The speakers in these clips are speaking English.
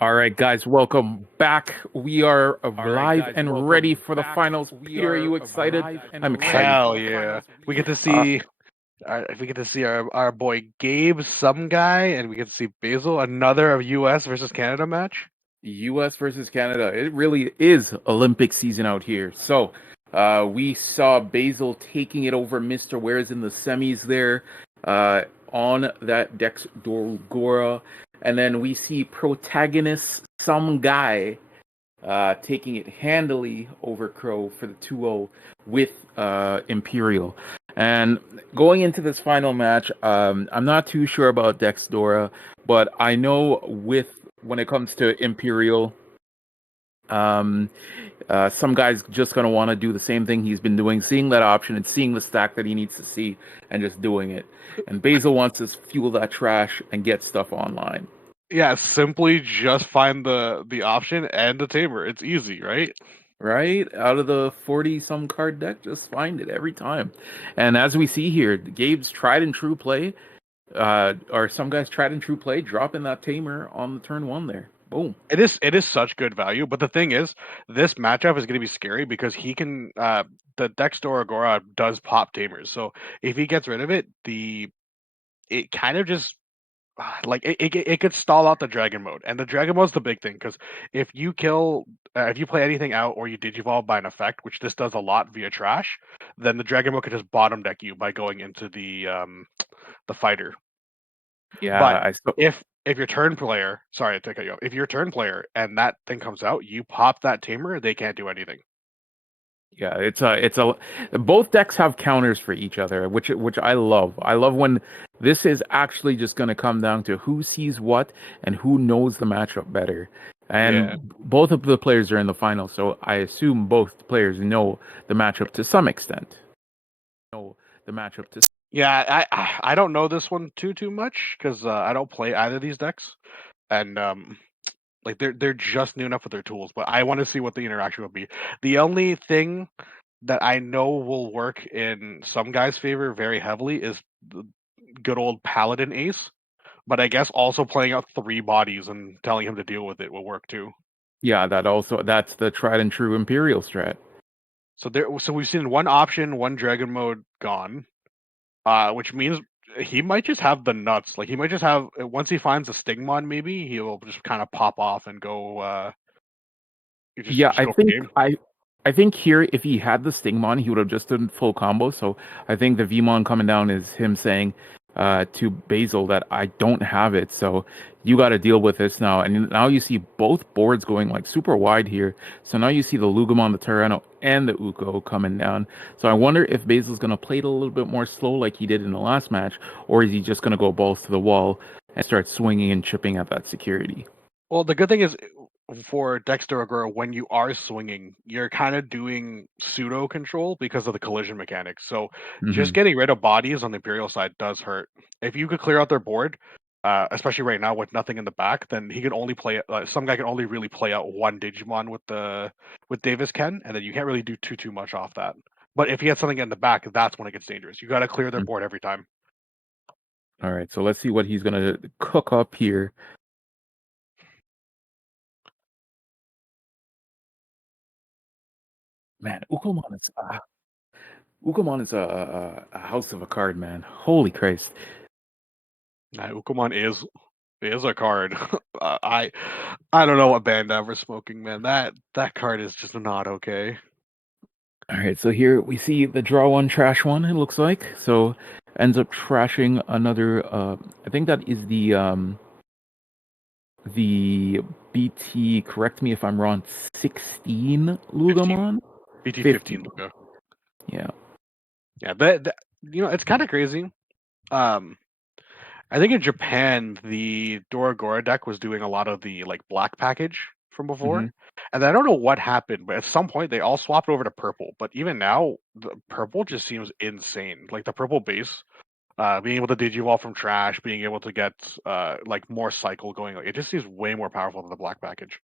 All right, guys, welcome back. We are live and ready for the finals. Peter, are you excited? I'm excited. Hell yeah. We get to see our boy Gabe, some guy, and we get to see Basil, another of US versus Canada match. U.S. versus Canada. It really is Olympic season out here. So, we saw Basil taking it over Mr. Wares in the semis there, on that DexDorugora, and then we see protagonist some guy taking it handily over Crow for the 2-0 with Imperial. And going into this final match, I'm not too sure about Dex Dora, but I know when it comes to Imperial, um, some guy's just going to want to do the same thing he's been doing, seeing that option and seeing the stack that he needs to see and just doing it. And Basil wants to fuel that trash and get stuff online. Yeah, simply just find the option and the tamer. It's easy, right? Right? Out of the 40 some card deck, just find it every time. And as we see here, Gabe's tried and true play, or some guys tried and true play, dropping that tamer on the turn one there. Boom. It is such good value, but the thing is, this matchup is going to be scary because he can the Dexter Agora does pop tamers. So if he gets rid of it, the it kind of just like it could stall out the dragon mode, and the dragon mode's the big thing because if you play anything out or you digivolve by an effect, which this does a lot via trash, then the dragon mode could just bottom deck you by going into the fighter. Yeah, But I still, if your turn player, sorry to cut you off, if your turn player and that thing comes out, you pop that tamer, they can't do anything. yeah, both decks have counters for each other, which I love. I love when this is actually just going to come down to who sees what and who knows the matchup better. Yeah. And both of the players are in the final, so I assume both players know the matchup to some extent. Know the matchup to. Yeah, I don't know this one too much because I don't play either of these decks, and like they're just new enough with their tools, but I want to see what the interaction will be. The only thing that I know will work in some guys' favor very heavily is the good old Paladin Ace, but I guess also playing out three bodies and telling him to deal with it will work too. Yeah, that's the tried and true Imperial strat. So we've seen one option, one dragon mode gone, which means he might just have the nuts. Like he might just have once he finds a Stigmon, maybe he'll just kind of pop off and go. Yeah, Just go for game. I think here if he had the Stingmon, he would have just done full combo. So I think the Vmon coming down is him saying to Basil that I don't have it, so you got to deal with this now. And now you see both boards going like super wide here. So now you see the Lugomon, the Tyranno, and the Uko coming down. So I wonder if Basil's gonna play it a little bit more slow like he did in the last match, or is he just gonna go balls to the wall and start swinging and chipping at that security? Well, the good thing is for Dexter Aguero, when you are swinging, you're kind of doing pseudo control because of the collision mechanics. So just Hmm. getting rid of bodies on the Imperial side does hurt. If you could clear out their board, especially right now with nothing in the back, then he can only play. Some guy can only really play out one Digimon with Davis Ken, and then you can't really do too much off that. But if he has something in the back, that's when it gets dangerous. You got to clear their board every time. All right, so let's see what he's gonna cook up here. Man, Ukomon is a house of a card, man. Holy Christ! Ukomon is a card. Uh, I I don't know what band ever smoking, man. That card is just not okay. All right, so here we see the draw one, trash one. It looks like so ends up trashing another. I think that is the BT. Correct me if I'm wrong. 16 15. Lugomon. BT 15, 15. Luca. Yeah. Yeah, that it's kind of crazy. Um, I think in Japan the Doragora deck was doing a lot of the like black package from Hmm. before, and I don't know what happened, but at some point they all swapped over to purple. But even now, the purple just seems insane. Like the purple base, being able to digivolve from trash, being able to get like more cycle going, like, it just seems way more powerful than the black package.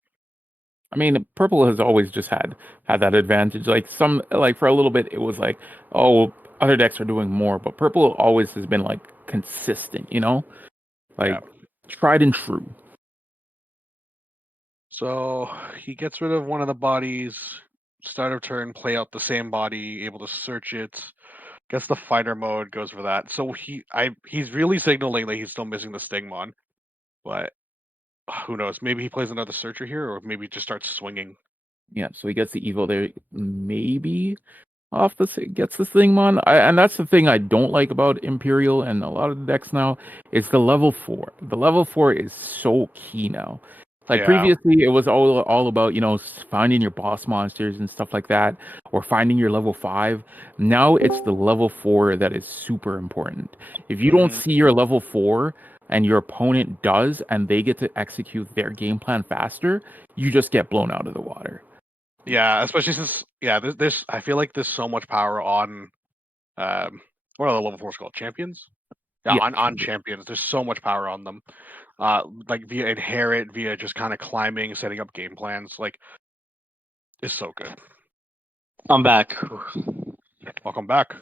I mean, purple has always just had that advantage. Like for a little bit, it was like, oh, other decks are doing more, but purple always has been like consistent. Yeah. Like tried and true. So he gets rid of one of the bodies. Start of turn, play out the same body, able to search it. Gets the fighter mode, goes for that. So he's really signaling that he's still missing the Stingmon, but who knows? Maybe he plays another searcher here, or maybe just starts swinging. Yeah, so he gets the evil there. Maybe off gets this thing on. And that's the thing I don't like about Imperial and a lot of the decks now is the level 4. The level 4 is so key now. Like Yeah. previously, it was all about finding your boss monsters and stuff like that, or finding your level 5. Now it's the level 4 that is super important. If you don't Hmm. see your level 4 and your opponent does, and they get to execute their game plan faster, you just get blown out of the water. Yeah, especially since this I feel like there's so much power on what are the level 4s called? Champions? Yeah, Yeah, on champions. There's so much power on them. Like via inherit, via just kind of climbing, setting up game plans. Like, it's so good. I'm back. Welcome back.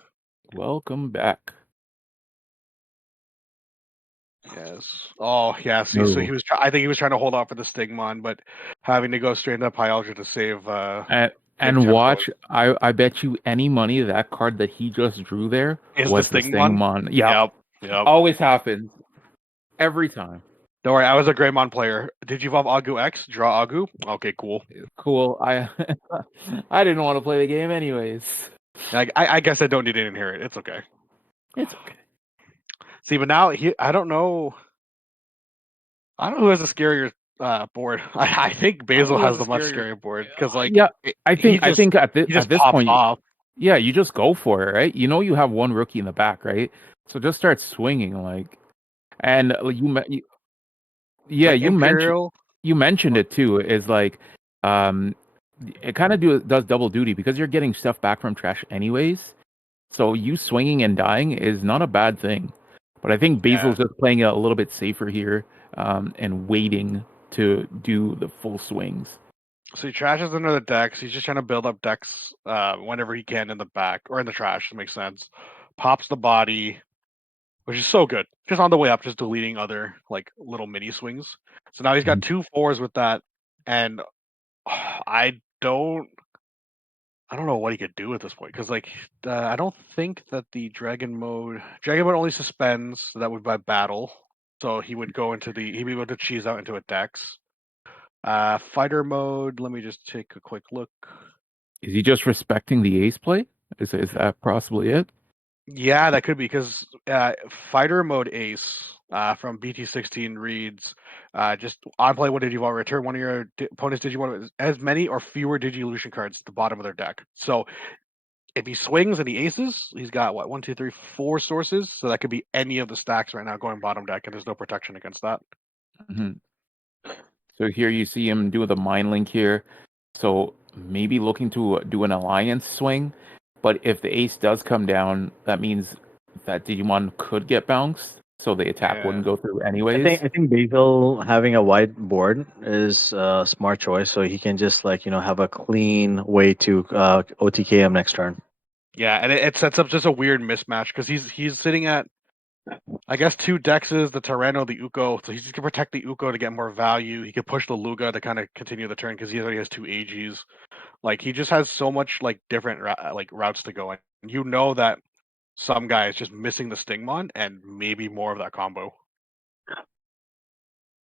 welcome back. Yes. Oh, yeah. See, so No. I think he was trying to hold out for the Stigmon, but having to go straight into Pyalgia to And, save and Gemstone. watch, I bet you any money that card that he just drew there Is the was the Stingmon? Stingmon. Yep. Yep. Yep. Always happens. Every time. Don't worry, I was a Greymon player. Did you evolve Agu X? Draw Agu? Okay, cool. Cool. I didn't want to play the game anyways. I guess I don't need an inherit. It's okay. It's okay. See, but now I don't know. I don't know who has a scarier board. I think Basil has the much scarier board because Yeah, I think at he just this pops point, off. yeah, you just go for it, right? You know you have one rookie in the back, right? So just start swinging, and yeah, Like Imperial. you mentioned it too. Is like, um, it kind of does double duty because you're getting stuff back from trash anyways. So you swinging and dying is not a bad thing. But I think Yeah. Basil's just playing it a little bit safer here, and waiting to do the full swings. So he trashes under the decks. He's just trying to build up decks whenever he can in the back or in the trash. Makes sense. Pops the body, which is so good. Just on the way up, just deleting other like little mini swings. So now he's got 2 4s with that, and I don't know what he could do at this point because I don't think that the dragon mode only suspends. So that would by battle. So he'd be able to cheese out into a dex. Fighter mode. Let me just take a quick look. Is he just respecting the ace play? Is that possibly it? Yeah, that could be because fighter mode ace from BT16 reads just on play one Digivolve, return one of your opponent's Digivolve with as many or fewer Digivolution cards at the bottom of their deck. So if he swings and he aces, he's got what 1, 2, 3, 4 sources. So that could be any of the stacks right now going bottom deck, and there's no protection against that. Mhm. So here you see him do the mind link here. So maybe looking to do an alliance swing. But if the ace does come down, that means that Digimon could get bounced. So the attack Yeah. wouldn't go through I anyways. think Basil having a wide board is a smart choice, so he can just have a clean way to OTK him next turn. Yeah, and it sets up just a weird mismatch because he's sitting at I guess 2 Dexes, the Tyranno, the Uko. So he's just gonna protect the Uko to get more value. He could push the Luga to kind of continue the turn because he already has 2 AGs. Like he just has so much different routes to go in. You know that some guy is just missing the Stingmon and maybe more of that combo.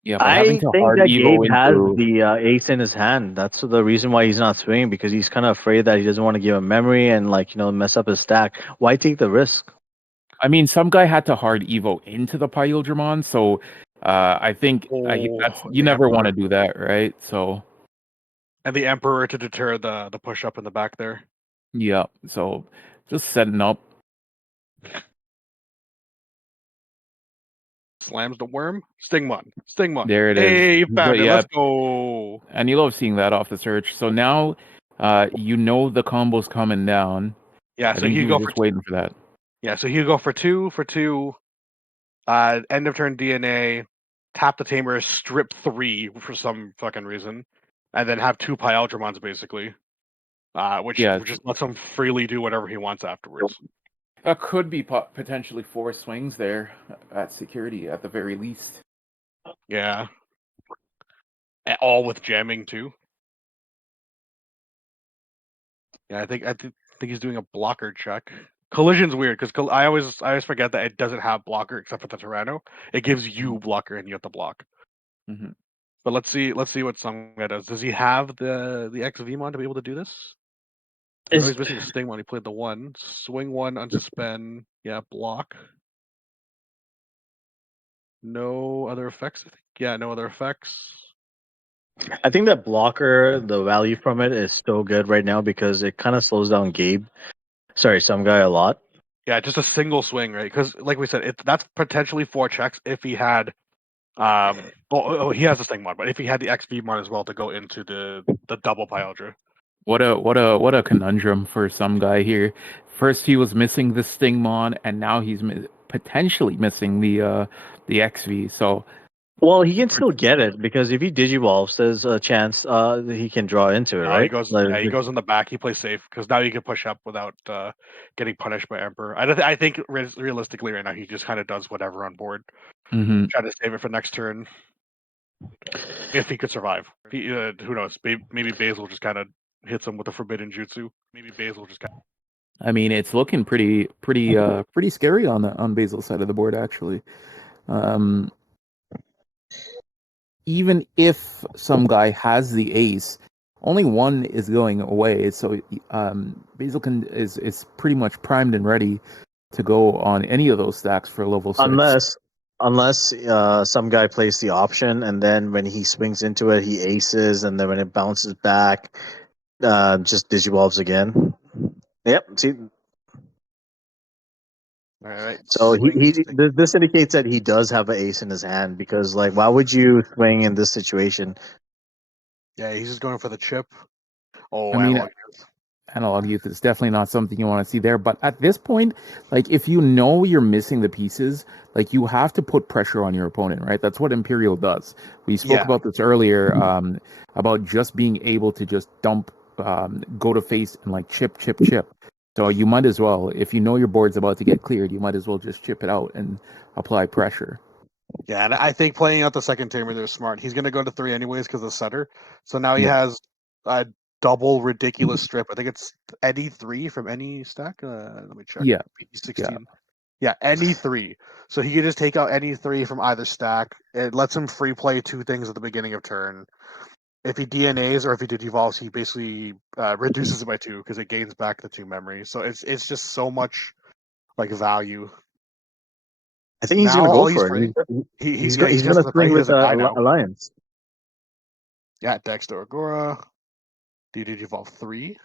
Yeah, but having I to think hard that Gabe Evo has into the ace in his hand. That's the reason why he's not swinging because he's kind of afraid that he doesn't want to give him memory and mess up his stack. Why take the risk? I mean, some guy had to hard Evo into the Pyldramon, so I think that's Oh, you the never want Emperor. to do that, right? So And the Emperor to deter the push up in the back there. yeah, so just setting up. Slams the worm. Stingmon. Stingmon. There it is. Hey, you But found it. yeah, Let's go. and you love seeing that off the search. So now, you know the combo's coming down. Yeah, I so think he he'd was go for just waiting for that. so he'd go for two. End of turn DNA, tap the Tamer, strip 3 for some fucking reason, and then have 2 Pyaldramons basically, which Yeah, just lets him freely do whatever he wants afterwards. that could be potentially 4 swings there at security at the very least. Yeah. all with jamming too. Yeah, I think he's doing a blocker check. Collision's weird because I always forget that it doesn't have blocker except for the Tyranno. It gives you blocker and you have to block. Mm-hmm. But let's see what some guy does. Does he have the XVmon to be able to do this? I know he's missing the Stingmon. He played the 1. Swing 1, unsuspend. Yeah, block. No other effects, I think. Yeah, no other effects. I think that blocker, the value from it is still good right now because it kind of slows down some guy a lot. Yeah, just a single swing, right? Because, like we said, that's potentially 4 checks if he had. He has the Stingmon, but if he had the XVmon as well to go into the double Pyaldra. What a conundrum for some guy here. First he was missing the Stingmon, and now he's potentially missing the XV. So, well, he can still get it because if he digivolves, there's a chance he can draw into it, No, right? he goes in the back. He plays safe because now he can push up without getting punished by Emperor. I think realistically right now he just kind of does whatever on board, mm-hmm. try to save it for next turn if he could survive. Who knows? Maybe Basil just kind of hits him with a forbidden jutsu. I mean, it's looking pretty scary on Basil's side of the board, actually. Even if some guy has the ace, only one is going away. So Basil is pretty much primed and ready to go on any of those stacks for level 6. Unless some guy plays the option, and then when he swings into it, he aces, and then when it bounces back, just digivolves again. Yep. See. All right. So this indicates that he does have an ace in his hand because, like, why would you swing in this situation? Yeah, he's just going for the chip. Oh, I mean, Analog Youth is definitely not something you want to see there. But at this point, like, if you know you're missing the pieces, like, you have to put pressure on your opponent, right? That's what Imperial does. We spoke about this earlier, about just being able to just dump, go to face and, like, chip. So you might as well, if you know your board's about to get cleared, you might as well just chip it out and apply pressure. Yeah, and I think playing out the second tamer there is smart. He's going to go to 3 anyways because of the setter. So now he has a double ridiculous strip. I think it's any 3 from any stack. Let me check. Yeah. P16. Yeah, any 3. So he can just take out any 3 from either stack. It lets him free play 2 things at the beginning of turn. If he DNAs or if he digivolves, he basically reduces it by 2 because it gains back the 2 memory. So it's just so much like value. I think he's going to go for it. He's going to swing with Alliance. Yeah, DexDorugora. Digivolve 3.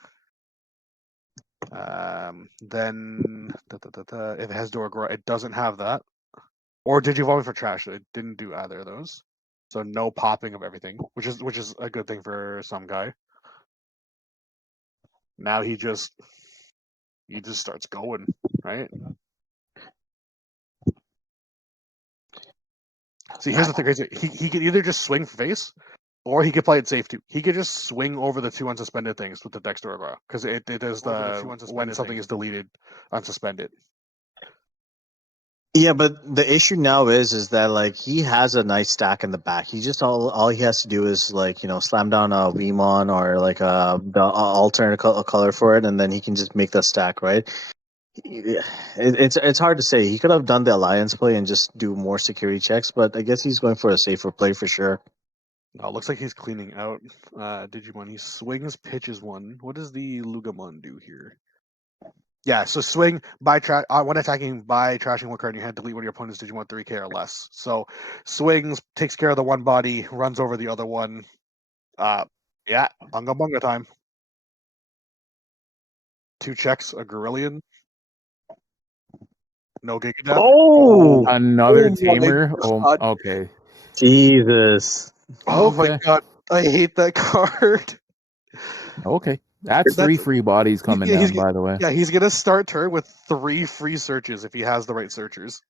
Then if it has Doragora, it doesn't have that. Or Digivolve for trash. It didn't do either of those. So no popping of everything, which is a good thing for some guy. Now he just starts going, right? See, here's the thing. He could either just swing face, or he could play it safe too. He could just swing over the 2 unsuspended things with the DexDorugora because it does when something is deleted, unsuspended. Yeah, but the issue now is that, like, he has a nice stack in the back. He just all he has to do is, like, slam down a Vmon or like the alternate color for it, and then he can just make that stack, right? It's hard to say. He could have done the alliance play and just do more security checks, but I guess he's going for a safer play for sure. No, looks like he's cleaning out Digimon. He swings, pitches 1. What does the Lugamon do here? Yeah, so swing by when attacking by trashing 1 card in your hand, delete one of your opponent's Digimon 3k or less. So swings, takes care of the 1 body, runs over the other one. Yeah, Bunga Bunga time. 2 checks, a Gorillion. No Giga Death. Oh! Another tamer? Oh, okay. Jesus. Oh my god, I hate that card. Okay. That's 3 free bodies coming down, by the way. Yeah, he's going to start turn with 3 free searches if he has the right searchers.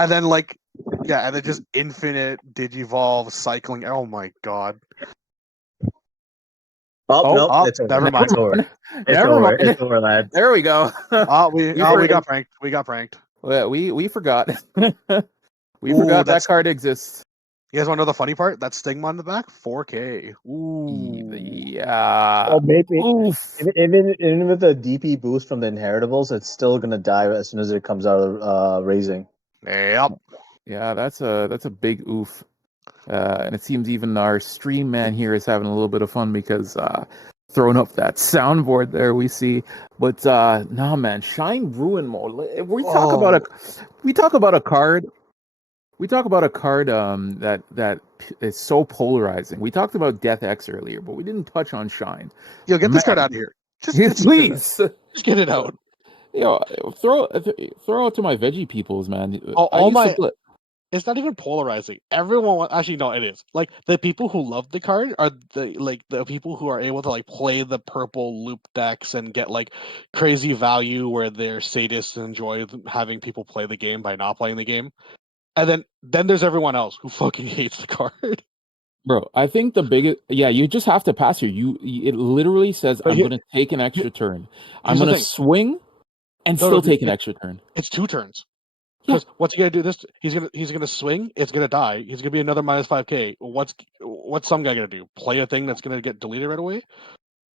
And then, and then just infinite Digivolve cycling. Oh my god. No, it's over. Never mind. It's over. It's over, lad. There we go. We got pranked. We got pranked. Well, we forgot. We forgot that card exists. You guys want to know the funny part? That stigma on the back, 4K. Ooh. Yeah. Oh, maybe Oof. even with the DP boost from the inheritables, it's still gonna die as soon as it comes out of raising. Yep. Yeah, that's a big oof. And it seems even our stream man here is having a little bit of fun because throwing up that soundboard there we see. But no man, Shine Ruin Mode. We talk about a card. We talk about a card that is so polarizing. We talked about Death X earlier, but we didn't touch on Shine. Yo, get this card Man, out of here. Just get it out. please. Just get it out. Yo, throw out to my veggie peoples, man. I All used to my play. it's not even polarizing. Everyone actually no, it is. Like the people who love the card are the people who are able to like play the purple loop decks and get like crazy value where they're sadists and enjoy having people play the game by not playing the game. And then there's everyone else who fucking hates the card. Bro, I think the biggest, yeah, you just have to pass here. It literally says, But I'm here, going to take an extra turn. I'm Here's the going to thing. swing and No, still dude, take an extra turn. it's 2 turns. Yeah. Because what's he gonna do? This he's gonna swing. It's gonna die. He's gonna be another minus 5K. What's some guy gonna do? Play a thing that's gonna get deleted right away?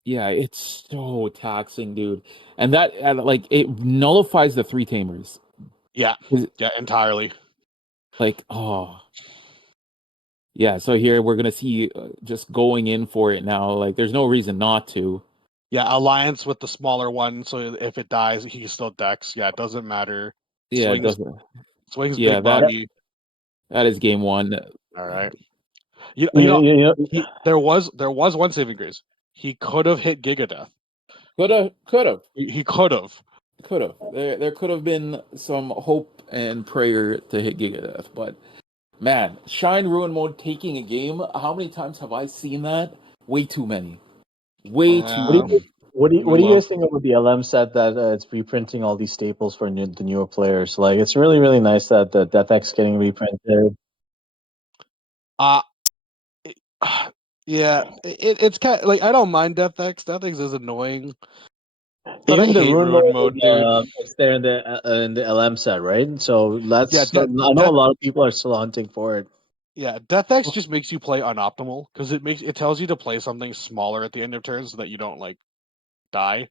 Yeah, it's so taxing, dude. And that, like, it nullifies the three tamers. Yeah, yeah, entirely. Like, oh. Yeah, so here we're going to see just going in for it now. Like, there's no reason not to. Yeah, alliance with the smaller one, so if it dies, he can still dex. Yeah, it doesn't matter. Yeah, it doesn't. Swings Yeah, big body. that is game one. All right. you, You know, you know, there was one saving grace. He could have hit Giga Death. Could have. He could have. Could have. There could have been some hope and prayer to hit Gigadeath, but man, Shine Ruin Mode taking a game. How many times have I seen that? Way too many. Way too what do Um, you many. what do you guys think about the LM set that it's reprinting all these staples for the newer players? Like, it's really nice that the Death X getting reprinted. uh, yeah, it's kind of like I don't mind Death X. Death X is annoying, but I Even the hate Rune Ruin Mode Mode, dude. it's there in the LM set, right? So Yeah, I know a lot of people are still hunting for it. Yeah, Death X just makes you play unoptimal because it tells you to play something smaller at the end of turns so that you don't like die,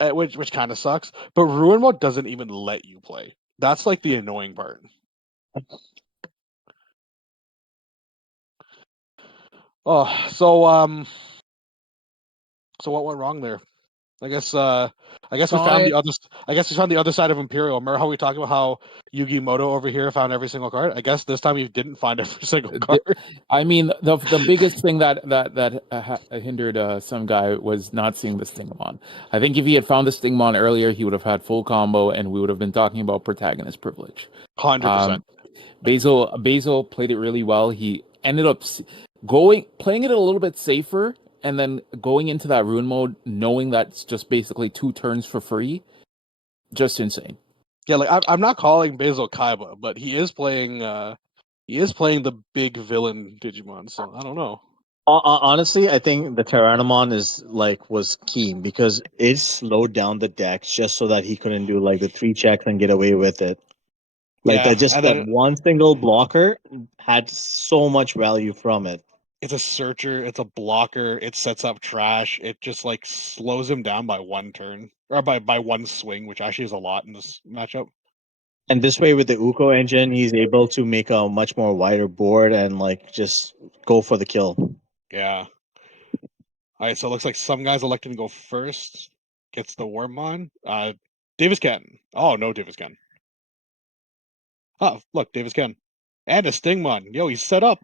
which kind of sucks. But Ruin Mode doesn't even let you play. That's like the annoying part. Oh, so what went wrong there? I guess we found Shine. the other. I guess we found the other side of Imperial. Remember how we talked about how Yugi Moto over here found every single card? I guess this time he didn't find every single card. I mean, the biggest thing that hindered some guy was not seeing the Stingmon. I think if he had found the Stingmon earlier, he would have had full combo, and we would have been talking about protagonist privilege. 100%. Basil played it really well. He ended up playing it a little bit safer, and then going into that Ruin Mode, knowing that's just basically 2 turns for free, just insane. Yeah, like I'm not calling Basil Kaiba, but he is playing. He is playing the big villain Digimon, so I don't know. Honestly, I think the Tyrannomon was key because it slowed down the decks just so that he couldn't do like the 3 checks and get away with it. Like Yeah, that, just and that then one single blocker had so much value from it. it's a searcher, it's a blocker, it sets up trash, it just like slows him down by 1 turn or by 1 swing, which actually is a lot in this matchup. And this way, with the Uko engine, he's able to make a much more wider board and like just go for the kill. Yeah. All right, so it looks like some guys electing to go first. Gets the Wormmon. Davis Canton. Oh no, Davis Canton. Oh, look, Davis Canton. And a Stingmon. Yo, he's set up.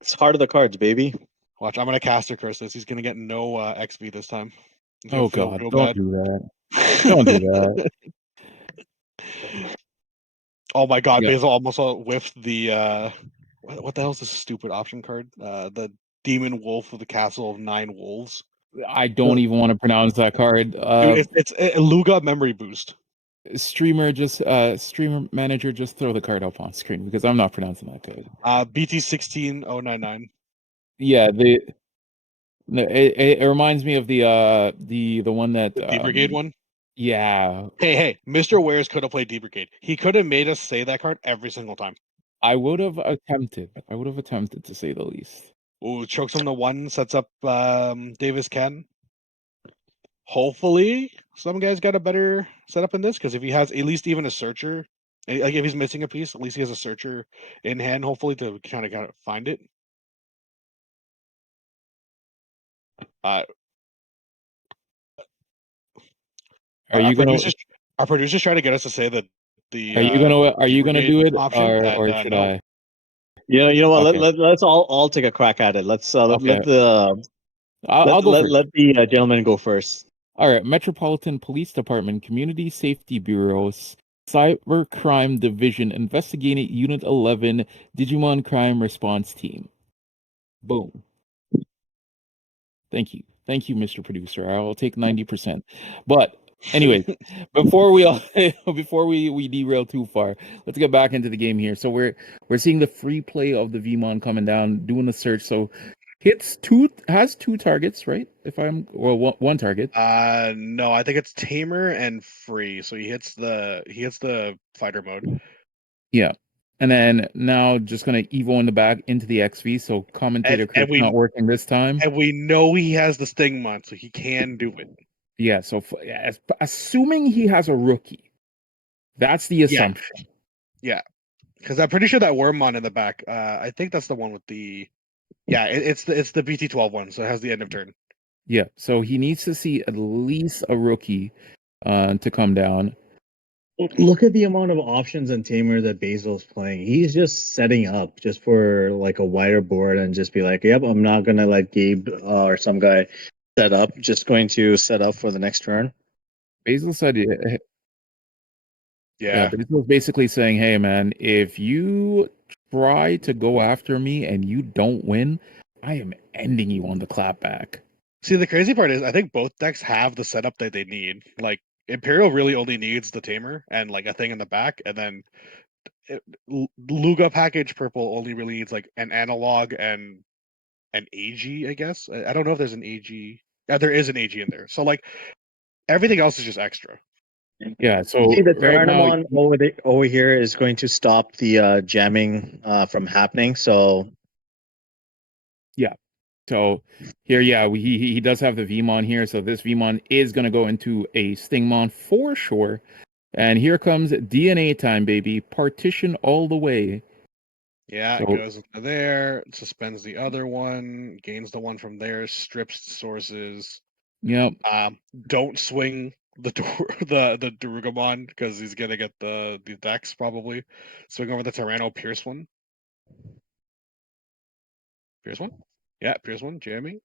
It's heart of the cards, baby. Watch, I'm gonna caster curse this. He's gonna get no XP this time. He's gonna Oh feel God, real don't bad. do that. Don't do that. Oh my God, Yeah, Basil almost whiffed the what the hell is this stupid option card? The Demon Wolf of the Castle of 9 Wolves. I don't even want to pronounce that card. Dude, it's a Luga memory boost. Streamer manager, just throw the card up on screen because I'm not pronouncing that card. BT 16099. Yeah, it reminds me of the one that The D Brigade one. Yeah, Hey, Mr. Wares could have played Deep Brigade. He could have made us say that card every single time. I would have attempted. To say the least. Ooh, chokes him to 1, sets up Davis Ken. Hopefully, some guy's got a better setup in this, because if he has at least even a searcher, like if he's missing a piece, at least he has a searcher in hand, hopefully, to kind of find it. Are Our you gonna? producers trying to get us to say that the Are you gonna? Are Deep you gonna Brigade do it, option, or and should no. I? You know what? Okay. Let's all take a crack at it. Let's Okay. let the I'll go first. let the gentleman go first. All right. Metropolitan Police Department, Community Safety Bureaus, Cybercrime Division, Investigating Unit 11, Digimon Crime Response Team. Boom. Thank you, Mr. Producer. I'll take 90%. But anyways, before we derail too far, let's get back into the game here. So we're seeing the free play of the Vmon coming down, doing the search. So has two targets, right? One target. No, I think it's Tamer and Free. So he hits the fighter mode. Yeah. And then now just gonna Evo in the back into the XV. So commentator And not working this time. And we know he has the Stingmon, so he can do it. Yeah. So assuming he has a rookie, that's the assumption. Yeah. Because I'm pretty sure that Wormmon in the back. I think that's the one with the. Yeah, it's the BT12 one, so it has the end of turn. Yeah, so he needs to see at least a rookie to come down. Look at the amount of options and Tamer that Basil's playing. He's just setting up just for like a wider board and just be like, "Yep, I'm not gonna let Gabe or some guy set up. Just going to set up for the next turn." Basil said, Yeah. Basil's basically saying, "Hey, man, if you try to go after me and you don't win, I am ending you on the clapback." See, the crazy part is, I think both decks have the setup that they need. Like Imperial really only needs the Tamer and like a thing in the back, and then Luga package purple only really needs like an analog and an AG, I guess. I don't know if there's an AG. Yeah, there is an AG in there. So like everything else is just extra. Yeah, so See, the right now, Tyrannomon over here is going to stop the jamming from happening. So yeah. So here, yeah, he does have the Vmon here. So this Vmon is going to go into a Stingmon for sure. And here comes DNA time, baby. Partition all the way. Yeah, it So goes into there, suspends the other one, gains the one from there, strips sources. yep. Don't swing the the Darugamon, because he's gonna get the Dex probably. Swing over the Tyranno Pierce one. Pierce one? Yeah, Pierce one, jamming.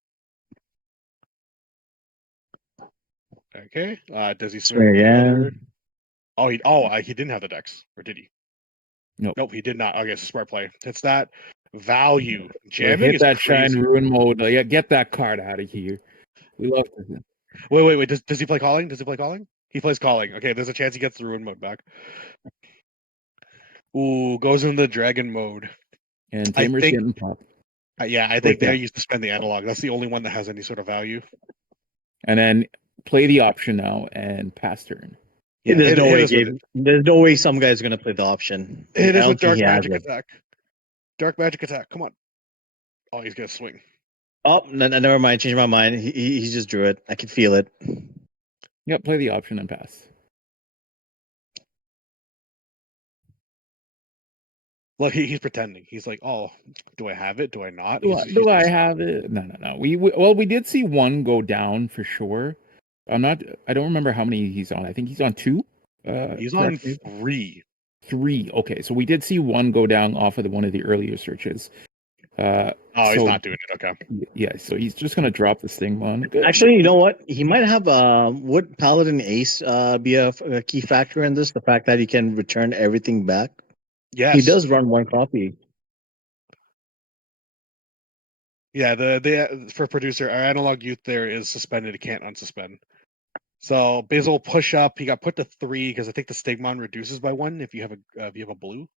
Okay. Does he swing the other? He didn't have the Dex, or did he? Nope. Nope, he did not. Okay, so smart play. Hits that. Value. Yeah, Jamming hit is that shine crazy. ruin mode. Yeah, get that card out of here. We love to. Wait. Does he play calling? Does he play calling? He plays calling. Okay, there's a chance he gets the ruin mode back. Ooh, goes into dragon mode. And I Tamer's think. getting popped. I think there you suspend the analog. That's the only one that has any sort of value. And then play the option now and pass turn. Yeah, there's no way, us with Gabe. it. There's no way some guy's gonna play the option. Hit I us don't with think dark he has magic it. attack. Dark magic attack. Come on. Oh, he's gonna swing. Oh, never mind. Change my mind. He just drew it. I can feel it. Yep, play the option and pass. Look, he's pretending. He's like, "Oh, do I have it? Do I not?" Do I have it? No. We did see one go down for sure. I don't remember how many he's on. I think he's on two. He's on Correct me. 3. Three. Okay, so we did see one go down off of one of the earlier searches. He's not doing it. Okay. Yeah, so he's just gonna drop this thing on. Actually, you know what? He might have would Paladin Ace be a key factor in this? The fact that he can return everything back. Yes. He does run one copy. Yeah, the for producer, our analog youth there is suspended. He can't unsuspend. So Basil push up. He got put to 3 because I think the Stigmon reduces by 1 if you have a blue.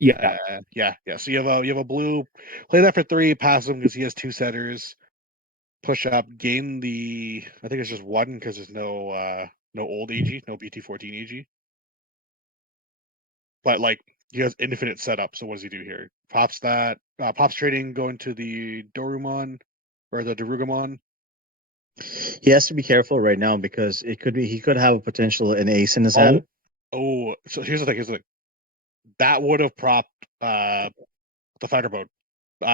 Yeah. Yeah. So you have a blue. Play that for 3. Pass him because he has 2 setters. Push up. Gain the. I think it's just 1 because there's no no old AG, no BT14 AG. But like he has infinite setup. So what does he do here? Pops that. Pops trading going to the Dorumon or the Darugamon. He has to be careful right now because he could have a potential an ace in his hand. Oh, so here's the thing. That would have propped the fighter mode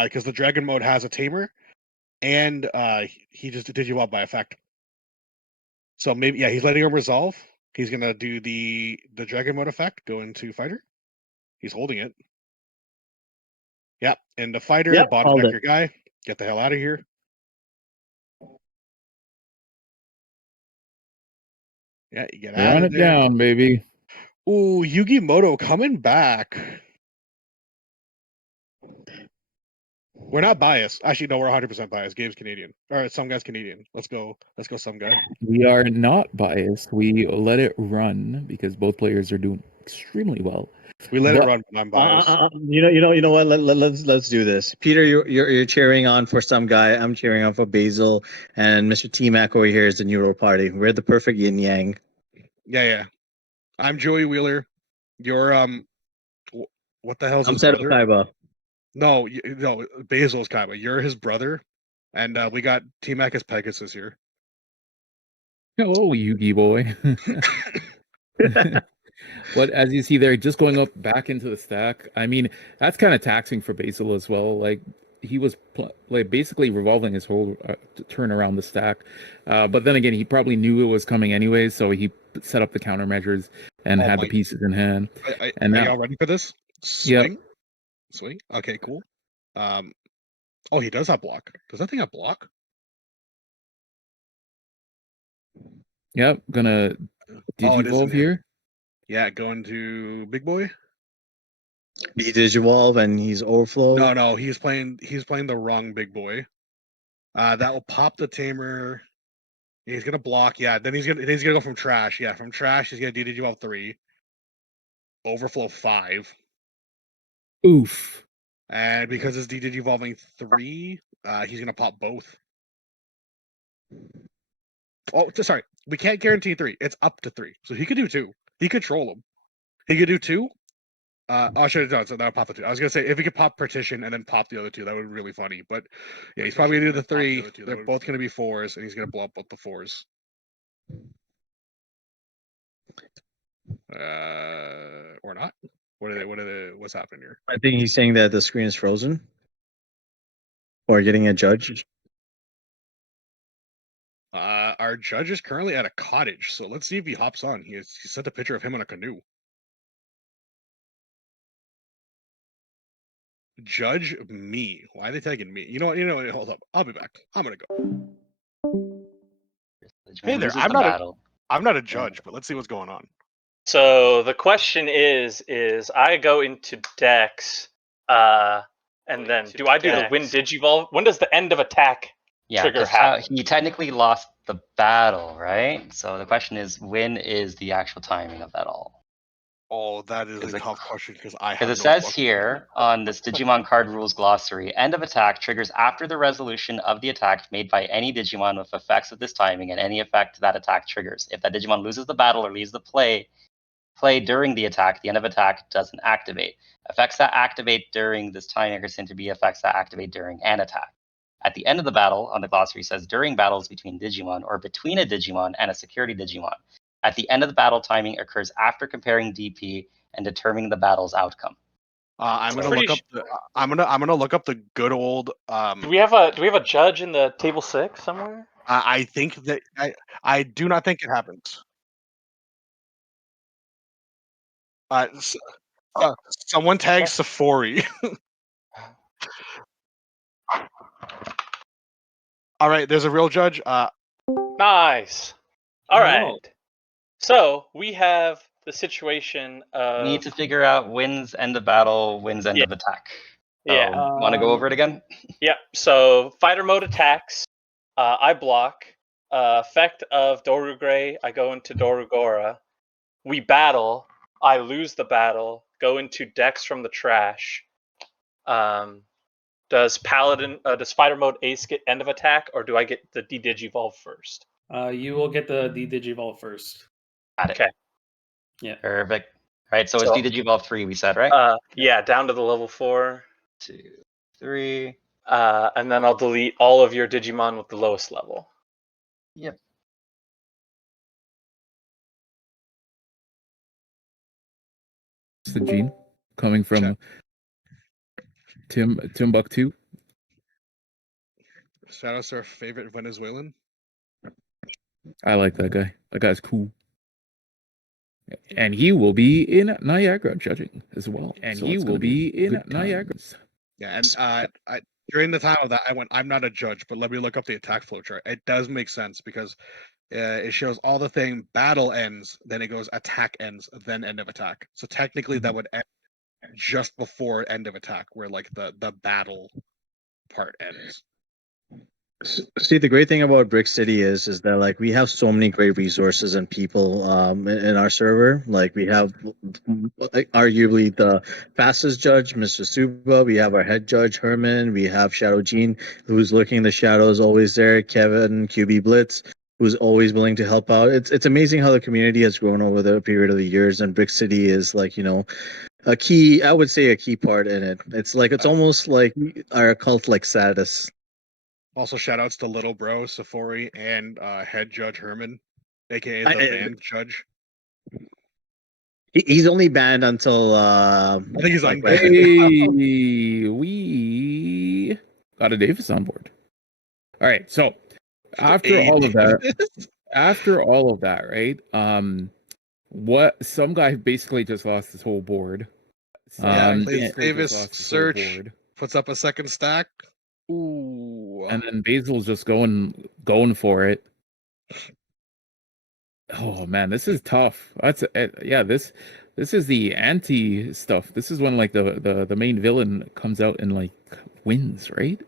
because the dragon mode has a tamer, and he just did you up by effect. So maybe he's letting him resolve. He's gonna do the dragon mode effect, go into fighter. He's holding it. Yep, and the fighter bottom deck your guy. Get the hell out of here. Yeah, you get out Run of it there. down, baby. Ooh, Yugi Moto coming back. We're not biased. Actually, no, we're 100% biased. Gabe's Canadian. All right, some guy's Canadian. Let's go, some guy. We are not biased. We let it run because both players are doing extremely well. We let it run, but I'm biased. You know what? Let's do this. Peter, you're cheering on for some guy. I'm cheering on for Basil, and Mr. T Mac over here is the Neuro Party. We're the perfect yin yang. Yeah. I'm Joey Wheeler. You're what the hell's I'm his Seto brother? Kaiba. No, Basil's Kaiba. You're his brother, and we got T Mac as Pegasus here. Oh, Yugi boy. But as you see there, just going up back into the stack, I mean, that's kind of taxing for Basil as well. Like, he was like basically revolving his whole turn around the stack. But then again, he probably knew it was coming anyways, so he set up the countermeasures and had the pieces in hand. And are y'all ready for this? Swing? Yep. Swing? Okay, cool. Oh, he does have block. Does that thing have block? Yep, gonna digivolve here. Yeah, going to big boy. He digivolve and he's overflow. No, he's playing the wrong big boy. That will pop the tamer. He's gonna block. Yeah, then he's gonna go from trash. Yeah, from trash he's gonna digivolve 3. Overflow 5. Oof. And because it's digivolving 3, he's gonna pop both. Oh, sorry. We can't guarantee 3. It's up to 3. So he could do 2. He could troll him. He could do 2. I should have done so. That would pop the 2. I was gonna say if he could pop partition and then pop the other 2, that would be really funny. But yeah, he's probably gonna do the 3. They're both gonna be 4s, and he's gonna blow up both the 4s. Or not. What's happening here? I think he's saying that the screen is frozen, or getting a judge. Our judge is currently at a cottage, so let's see if he hops on. He sent a picture of him on a canoe. Judge me. Why are they tagging me? You know what? Hold up. I'll be back. I'm gonna go. Hey there. I'm not a judge, but let's see what's going on. So the question is I go into Dex, and then do I do the win digivolve? When does the end of attack trigger happen? He technically lost the battle, right? So the question is, when is the actual timing of that all? Oh, that is a tough question because it says here on this Digimon card rules glossary, end of attack triggers after the resolution of the attack made by any Digimon with effects of this timing and any effect that attack triggers. If that Digimon loses the battle or leaves the play during the attack, the end of attack doesn't activate. Effects that activate during this timing are seen to be effects that activate during an attack. At the end of the battle, on the glossary says during battles between Digimon or between a Digimon and a security Digimon. At the end of the battle, timing occurs after comparing DP and determining the battle's outcome. I'm gonna look up the good old. Do we have a judge in the table 6 somewhere? I think that I do not think it happens. Someone tagged Sephori. All right, there's a real judge. Nice. All right. So we have the situation of. We need to figure out wins end of battle, wins end of attack. So, want to go over it again? Yeah. So fighter mode attacks. I block. Effect of Dorugray. I go into Dorugora. We battle. I lose the battle. Go into Dex from the trash. Does fighter mode ace get end of attack, or do I get the digivolve first? You will get the Digivolve first. Got it. Okay. Yeah. Perfect. All right, so it's So- Digivolve 3, we said, right? Yeah, down to the level 4. 2, 3. And then I'll delete all of your Digimon with the lowest level. Yep. It's the gene coming from Timbuktu. Shout out to our favorite Venezuelan. I like that guy. That guy's cool. And he will be in Niagara judging as well. And he will be in Niagara. Yeah, and I during the time of that, I went, I'm not a judge, but let me look up the attack flow chart. It does make sense because it shows all the thing battle ends, then it goes attack ends, then end of attack. So technically, that would end just before end of attack, where like the battle part ends. See, the great thing about Brick City is that like we have so many great resources and people in our server. Like we have arguably the fastest judge, Mr. Suba. We have our head judge Herman. We have Shadow Gene, who's lurking in the shadows, always there. Kevin, QB Blitz, who's always willing to help out. It's amazing how the community has grown over the period of the years, and Brick City is like a key. I would say a key part in it. It's almost like our cult like status. Also, shout outs to Little Bro, Safori, and head judge Herman, aka the banned judge. He's only banned until I think he's like, unbanned. Hey, we got a Davis on board. All right, so after all of that, right? What some guy basically just lost his whole board. Plays Davis search, puts up a second stack. Ooh. And then Basil's just going for it. Oh man, this is tough. That's this is the anti stuff. This is when like the main villain comes out and like wins, right?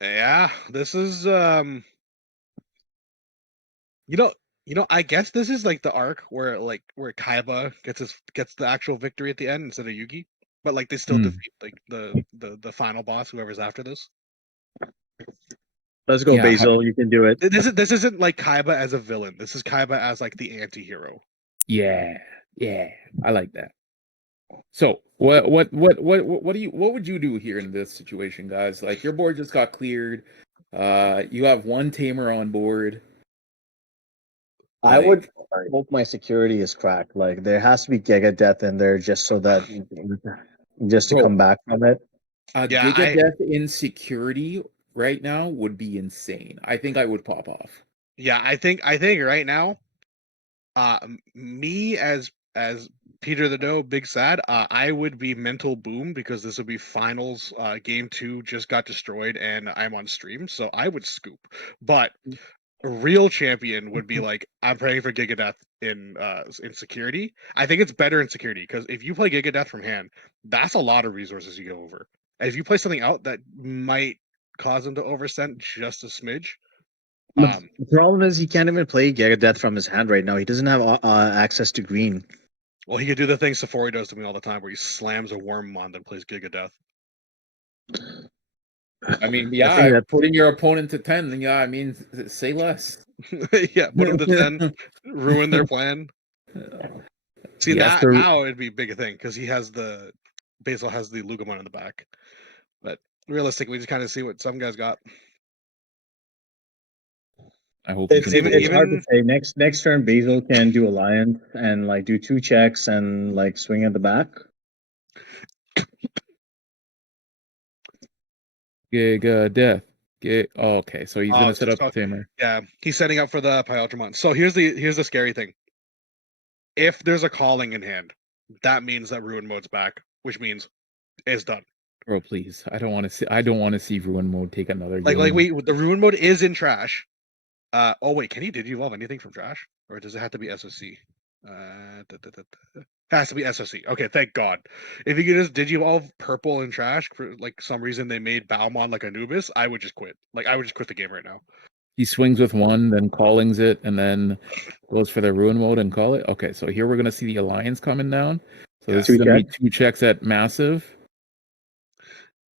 Yeah, this is I guess this is like the arc where Kaiba gets the actual victory at the end instead of Yugi, but like they still defeat like the final boss, whoever's after this. Let's go, Basil. You can do it. This isn't like Kaiba as a villain. This is Kaiba as like the anti-hero. Yeah, I like that. So what would you do here in this situation, guys? Like your board just got cleared. You have one tamer on board. I would hope my security is cracked. Like there has to be Giga Death in there just so that to come back from it. Giga Death in security right now would be insane. I think I would pop off. Yeah, I think right now, me as Peter the Doe, Big Sad, I would be mental boom because this would be finals. Game 2 just got destroyed and I'm on stream, so I would scoop. But a real champion would be like, I'm praying for Giga Death in security. I think it's better in security because if you play Giga Death from hand, that's a lot of resources you go over. And if you play something out that might cause him to oversend just a smidge. The problem is he can't even play Giga Death from his hand right now. He doesn't have access to green. Well, he could do the thing Safori does to me all the time, where he slams a Wormmon then plays Giga Death. I mean, yeah, putting your opponent to 10. Then I mean, say less. Yeah, put him to 10, ruin their plan. See now it'd be a big thing because Basil has the Lugamon in the back, but realistically, we just kind of see what some guys got. I hope it's hard to say. Next turn, Basil can do Alliance and like do 2 checks and like swing at the back. Giga Death. Okay, so he's gonna set up the tamer. Yeah, he's setting up for the Pyultramon. So here's the scary thing. If there's a calling in hand, that means that Ruin Mode's back, which means it's done. Bro, please. I don't want to see Ruin Mode take another game. The Ruin Mode is in trash. Oh wait, can he Digivolve anything from trash? Or does it have to be SOC? Has to be SOC. Okay, thank God. If you could just Digivolve purple and trash for like some reason they made Balmon like Anubis, I would just quit. Like I would just quit the game right now. He swings with 1, then callings it, and then goes for the Ruin Mode and call it. Okay, so here we're gonna see the Alliance coming down. So this is gonna be 2 checks at massive.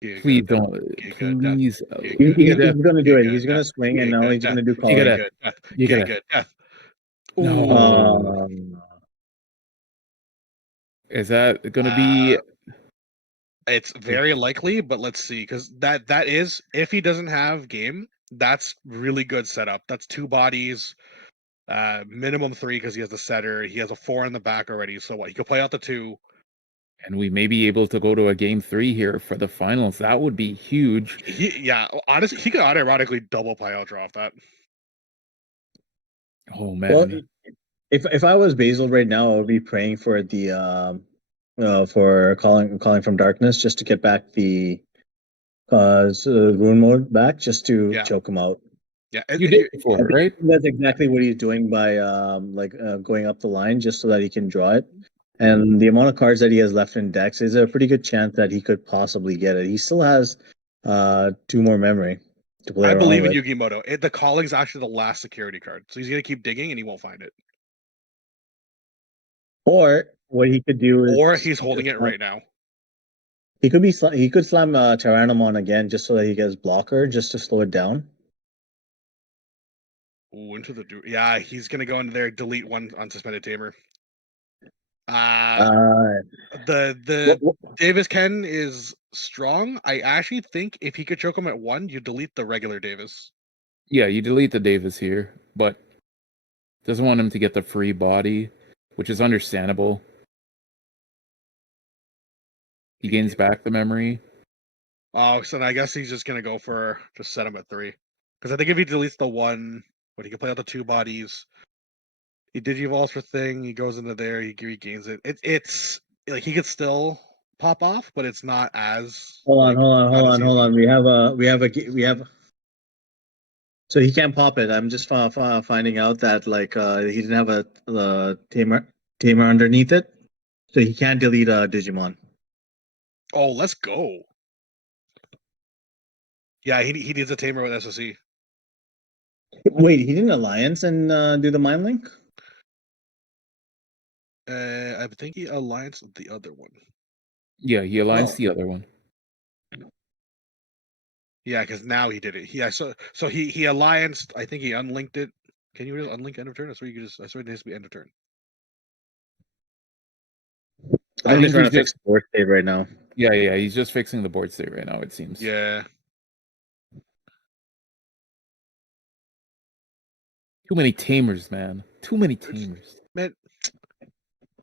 Yeah, Please good. don't. Okay, good. Please. Yeah, He's good. gonna do Yeah, it. good. He's gonna swing, and Yeah, now good. he's gonna do You calling. gotta. Good. Death. You Yeah, gotta. good. Death. No. Is that gonna be? It's very likely, but let's see, because that is, if he doesn't have game, that's really good setup. That's 2 bodies, minimum 3 because he has the setter. He has a 4 in the back already. So what? He could play out the 2. And we may be able to go to a game 3 here for the finals. That would be huge. Yeah, honestly, he could unironically double pile draw off that. Oh Well, man. if I was Basil right now, I would be praying for the for calling from darkness just to get back the rune mode back, just to Yeah. choke him out. Yeah, You did before, I think right? that's exactly what he's doing by going up the line just so that he can draw it. And the amount of cards that he has left in Dex is a pretty good chance that he could possibly get it. He still has 2 more memory to play I around believe in with. Yugimoto. The calling's actually the last security card, so he's gonna keep digging and he won't find it. Or what he could do is, Or he's holding it right now. he could he could slam Tyrannomon again just so that he gets blocker just to slow it down. Ooh, into the yeah, he's gonna go into there, delete 1 unsuspended tamer. The What- Davis Ken is strong. I actually think if he could choke him at 1, you delete the regular Davis. Yeah, you delete the Davis here, but doesn't want him to get the free body, which is understandable. He gains back the memory. Oh, so then I guess he's just gonna go for just set him at 3. Because I think if he deletes the 1, but he can play out the 2 bodies. He digivolves for thing. He goes into there. He regains it. It's like he could still pop off, but it's not as Hold on. easy. We have. So he can't pop it. I'm just finding out that he didn't have a tamer underneath it, so he can't delete a Digimon. Oh, let's go. Yeah, he needs a tamer with SOC. Wait, he didn't alliance and do the mind link? I think he alliance the other one. Yeah, he aligns the other one. Yeah, because now he did it. So he allianced. I think he unlinked it. Can you just unlink end of turn? I swear you could just. I swear it has to be end of turn. I think he's trying to fix the board state right now. Yeah, he's just fixing the board state right now, it seems. Yeah. Too many tamers, man. Too many tamers. Man,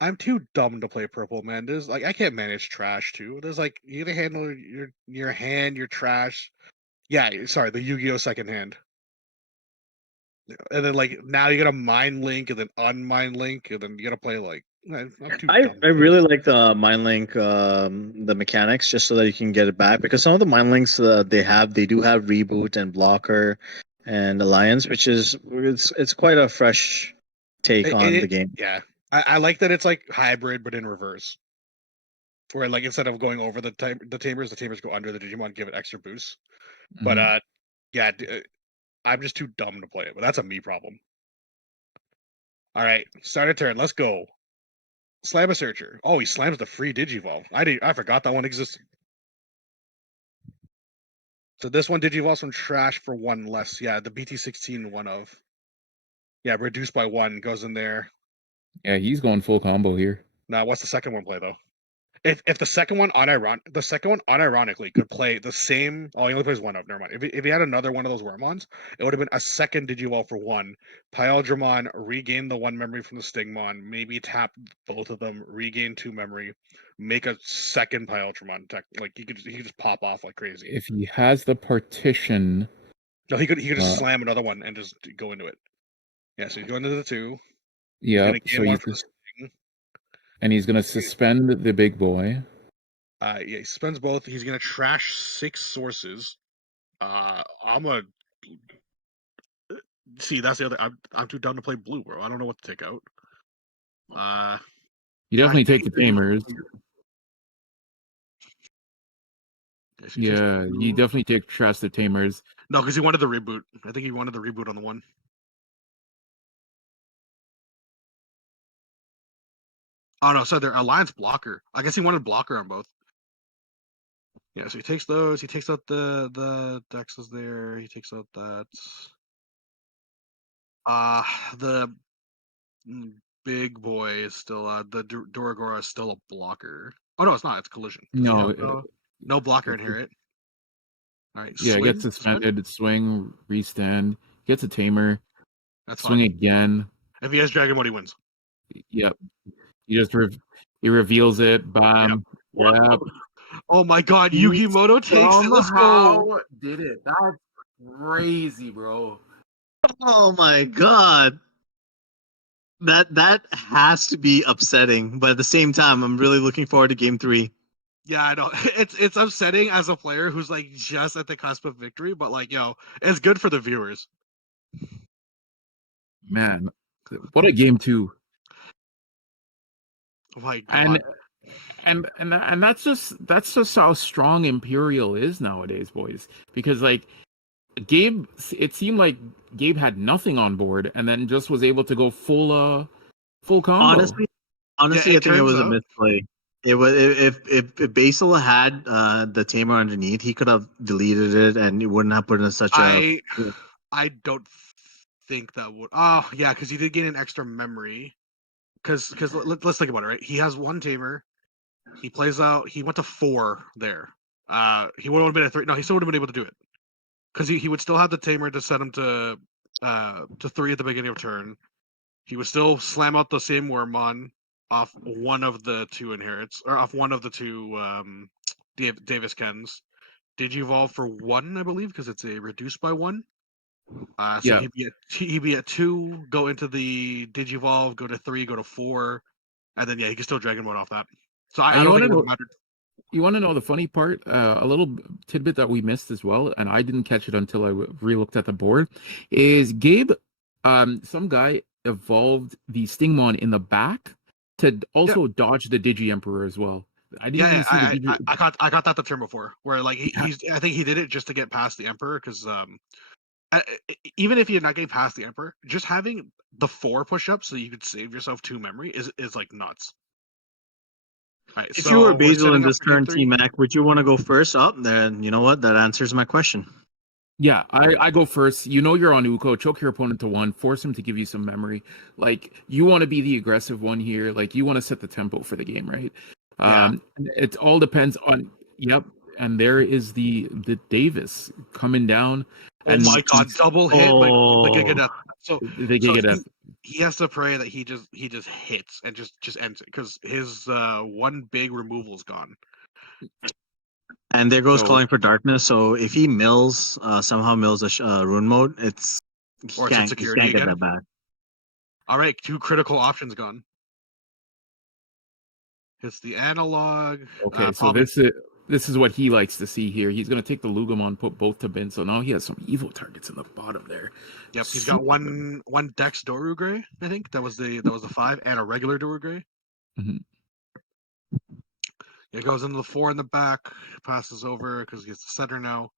I'm too dumb to play purple, man. There's like I can't manage trash too. There's like you gotta handle your hand, your trash. Yeah, sorry, the Yu-Gi-Oh! Second hand. And then like now you gotta mind link and then unmind link and then you gotta play like I'm too dumb. I really like the mind link, the mechanics, just so that you can get it back, because some of the mind links they do have reboot and blocker and alliance, which is it's quite a fresh take on the game. Yeah, I like that it's like hybrid but in reverse. Where like instead of going over the tamers go under the Digimon, give it extra boosts. But yeah, I'm just too dumb to play it. But that's a me problem. All right, start a turn. Let's go. Slam a searcher. Oh, he slams the free Digivolve. I forgot that one existed. So this one Digivolves from trash for 1 less. Yeah, the BT16 one of. Yeah, reduced by 1 goes in there. Yeah, he's going full combo here. Now, what's the second one play though? If the second one unironically could play the same. Oh, he only plays 1 of. Never mind. If he had another one of those Wormons, it would have been a second Digivolve for 1. Pyldramon, regain the 1 memory from the Stigmon, maybe tap both of them, regain 2 memory, make a second Pyldramon. Like he could just pop off like crazy. If he has the partition, No, he could just slam another one and just go into it. Yeah, so he's going into the 2. yeah, so he's and he's gonna suspend the big boy. Yeah, he suspends both. He's gonna trash 6 sources. I'm a see. That's the other. I'm too dumb to play blue, bro. I don't know what to take out. You definitely take the tamers. Yeah, you definitely take trust the tamers. No, because he wanted the reboot. I think he wanted the reboot on the 1. Oh no, so they're alliance blocker. I guess he wanted blocker on both. Yeah, so he takes those. He takes out the Dexes there. He takes out that. The big boy is still the Doragora is still a blocker. Oh no, it's not. It's collision. Does he have no blocker inherit? All right, Yeah, it gets swing. suspended, swing, restand, gets a tamer, That's swing fine. again. If he has Dragon Mode, he wins. Yep. He just he reveals it. Bam. Yep. Oh my God, He Yugimoto takes it. Let's go. did it. That's crazy, bro. Oh my god. That has to be upsetting, but at the same time, I'm really looking forward to game 3. Yeah, I know. It's upsetting as a player who's like just at the cusp of victory, but like, it's good for the viewers. Man, what a game 2. Oh my God. And that's just how strong Imperial is nowadays, boys. Because like Gabe, it seemed like Gabe had nothing on board and then just was able to go full combo. Honestly, Yeah, I think it was a out- misplay. It was if Basil had the tamer underneath, he could have deleted it and it wouldn't have put in such a. I don't think that would. Oh yeah, because he did gain an extra memory. Because let's think about it. Right, he has one tamer. He plays out. He went to 4 there. He would have been at 3. No, he still would have been able to do it because he would still have the tamer to set him to 3 at the beginning of turn. He would still slam out the same Wormmon off one of the 2 inherits or off one of the 2 Davis Kens. Digivolve for 1, I believe, because it's a reduced by 1. So Yeah. he'd be at 2, go into the Digivolve, go to 3, go to 4, and then he can still Dragon Mode off that. So I don't think it would have mattered. You want to know the funny part? A little tidbit that we missed as well, and I didn't catch it until I re-looked at the board, is Gabe, some guy evolved the Stingmon in the back to also dodge the Digi Emperor as well. I didn't even see the Digi. I got that the turn before, where like I think he did it just to get past the Emperor, because even if you're not getting past the Emperor, just having the 4 push-ups so you could save yourself 2 memory is like nuts. Right, If so you were we're Basil setting in up this for game turn, 3. T-Mac, would you want to go first up? Then you know what? That answers my question. Yeah, I go first. You know you're on Uko. Choke your opponent to 1. Force him to give you some memory. Like, you want to be the aggressive one here. Like, you want to set the tempo for the game, right? It all depends on. Yep. And there is the Davis coming down. Oh And my God, double hit, but the Giga Death. So the Giga Death. he has to pray that he just hits and just ends it, because his 1 big removal is gone. And there goes calling for darkness. So if he somehow mills a rune mode, he can't get that back. All right, 2 critical options gone. It's the analog. Okay, so this is what he likes to see here. He's gonna take the Lugomon, put both to bin. So now he has some evil targets in the bottom there. Yep, he's got one DexDorugora, I think. That was the 5, and a regular Dorugray. Mm-hmm. It goes into the 4 in the back, passes over because he gets the center now.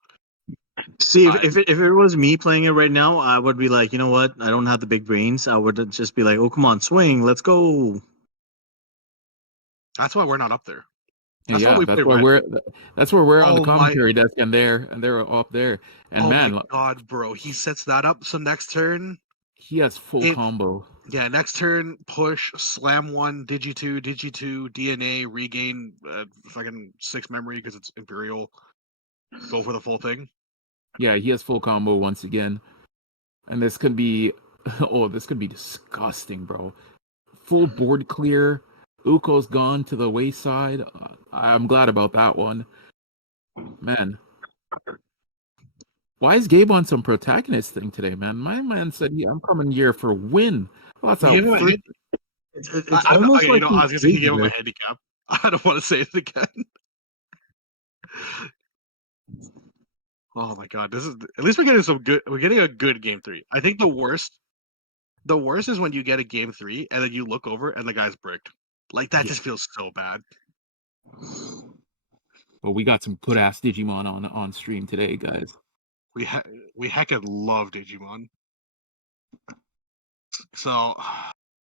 See, if it was me playing it right now, I would be like, you know what? I don't have the big brains. I would just be like, oh, come on, swing, let's go. That's why we're not up there. That's where we're on the commentary desk, and they're up there. And man, my God, bro, he sets that up. So next turn, he has full combo. Yeah, next turn, push, slam 1, Digi 2, DNA, regain fucking 6 memory because it's Imperial. Go for the full thing. Yeah, he has full combo once again. And this could be this could be disgusting, bro. Full board clear. Uko's gone to the wayside. I'm glad about that one. Man. Why is Gabe on some protagonist thing today, man? My man said, I'm coming here for win. Well, that's it's almost like I was gonna say he gave him a handicap. I don't want to say it again. Oh my God, this is at least we're getting a good game 3. I think the worst is when you get a game 3 and then you look over and the guy's bricked. Like that just feels so bad. Well, we got some good ass Digimon on stream today, guys. We heckin' love Digimon. So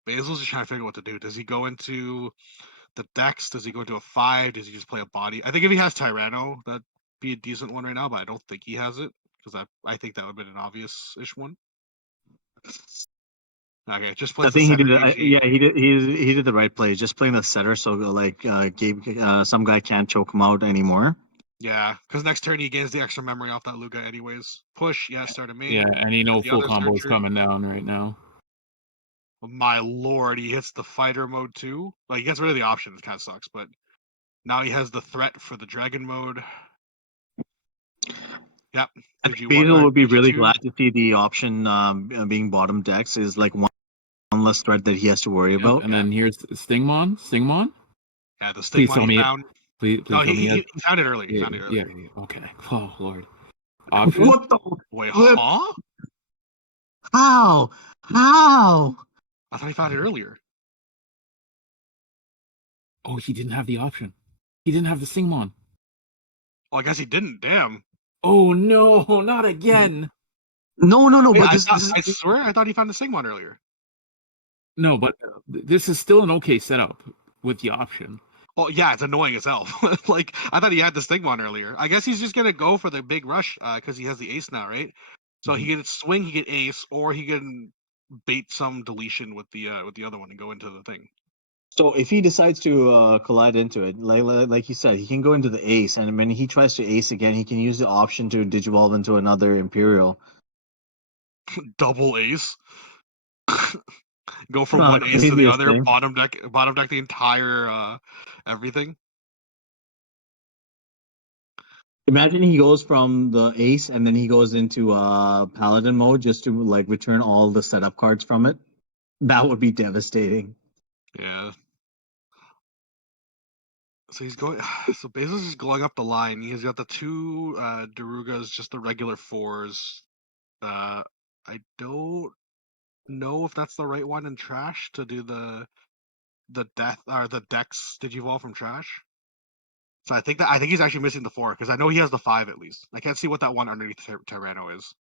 Basil's just trying to figure out what to do. Does he go into the Dex, does he go into a 5? Does he just play a body? I think if he has Tyranno, that'd be a decent one right now, but I don't think he has it, because I think that would have been an obvious-ish one. Okay, just I plays the think he center did. AG. Yeah, he did the right play. Just playing the setter, so like some guy can't choke him out anymore. Yeah, because next turn he gains the extra memory off that Luga anyways. Push, yeah, start a main. Yeah, and you know The full other combo's searcher- coming down right now. My lord, he hits the fighter mode too. Like, he gets rid of the options, kind of sucks, but now he has the threat for the dragon mode. Yep. I think Basil would be really glad to see the option being bottom decks is like one less threat that he has to worry about. And then here's Stingmon. Stingmon? Yeah, the Please Stigmon tell he me found. Please No, tell me he found it early. He Yeah, found it early. yeah, okay. Oh, Lord. Option? What the Wait, flip? huh? How? I thought he found it earlier. Oh, he didn't have the option. He didn't have the Stingmon. Well, I guess he didn't. Damn. Oh, no, not again. No. Wait, But I swear I thought he found the Stigmon earlier. No, but this is still an okay setup with the option. Well, yeah, it's annoying as hell. Like, I thought he had the Stigmon earlier. I guess he's just gonna go for the big rush because he has the ace now, right? So he can swing, he get ace, or he can bait some deletion with the other one and go into the thing. So if he decides to collide into it, like you said, he can go into the ace, and when he tries to ace again, he can use the option to digivolve into another Imperial. Double ace. Go from one ace to the Craziest other. thing. Bottom deck the entire everything. Imagine he goes from the ace and then he goes into paladin mode just to like return all the setup cards from it. That would be devastating. Yeah. So he's going. So Basil's just going up the line. He's got the two Darugas, just the regular 4s. I don't know if that's the right one in trash to do the death or the Dex Digivolve from trash. So I think he's actually missing the 4 because I know he has the 5 at least. I can't see what that one underneath Tyranno is.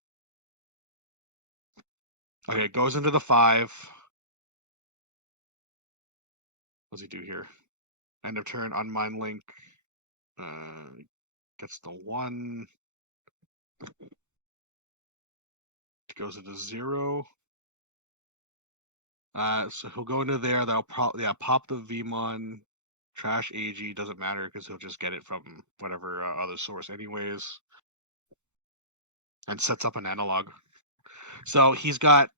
Okay, it goes into the 5. What's he do here? End of turn, unmind link. Gets the 1. Goes into 0. So he'll go into there. That'll pop the Vmon. Trash AG doesn't matter because he'll just get it from whatever other source anyways. And sets up an analog. So he's got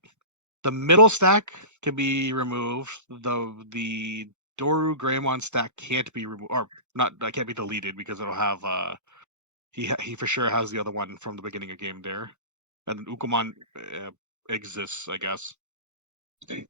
the middle stack can be removed. The Doru Greymon stack can't be removed, or not. That can't be deleted because it'll have he for sure has the other one from the beginning of game there, and Ukumon exists, I guess.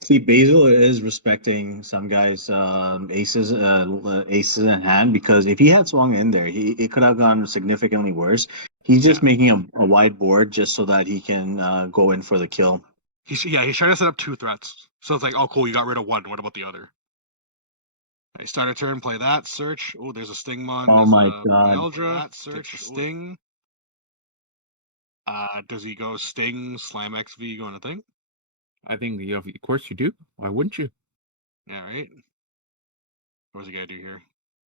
See, Basil is respecting some guys' aces in hand because if he had swung in there, it could have gone significantly worse. He's just making a wide board just so that he can go in for the kill. He's trying to set up 2 threats. So it's like, oh, cool, you got rid of one. What about the other? Okay, start a turn, play that, search. Oh, there's a Stingmon. Oh there's my a god. Eldra. That, search, Sting. Does he go Sting, Slam XV, go into thing? I think, of course you do. Why wouldn't you? Yeah, right. What does he gotta do here?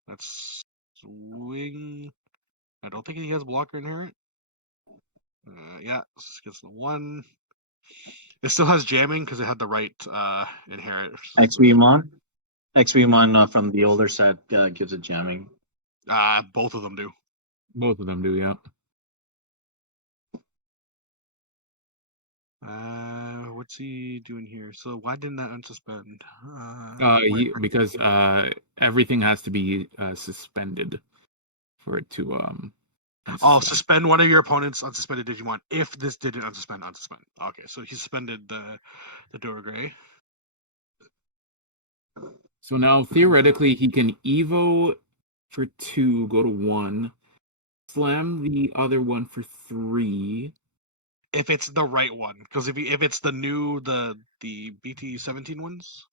Let's swing. I don't think he has blocker inherent. Yeah, gets the 1. It still has jamming because it had the right inherit. XVmon from the older set gives it jamming. Both of them do. Both of them do, yeah. What's he doing here? So why didn't that unsuspend? Because everything has to be suspended for it to suspend one of your opponent's unsuspended Digimon if this didn't unsuspend. Okay, so he suspended the Doragray. So now theoretically he can Evo for 2, go to 1, slam the other one for 3. If it's the right one, because if it's the new the BT17 ones,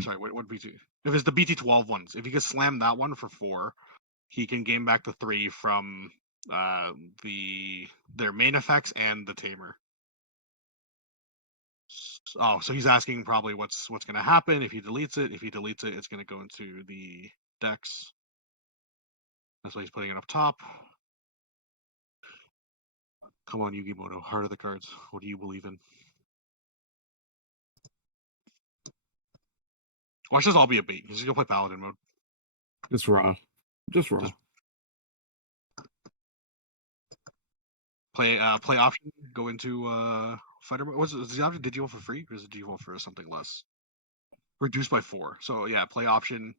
sorry, what BT? If it's the BT12 ones, if he can slam that one for 4, he can gain back the 3 from their main effects and the tamer. Oh, so he's asking probably what's going to happen if he deletes it. If he deletes it, it's going to go into the Dex. That's why he's putting it up top. Come on, Yugimoto. Heart of the cards. What do you believe in? Watch this all be a bait. He's going to play Paladin mode. Just raw. Just raw. Play option. Go into fighter mode. Is the option Digivolve for free, or is it Digivolve for something less? Reduced by 4. So yeah, play option.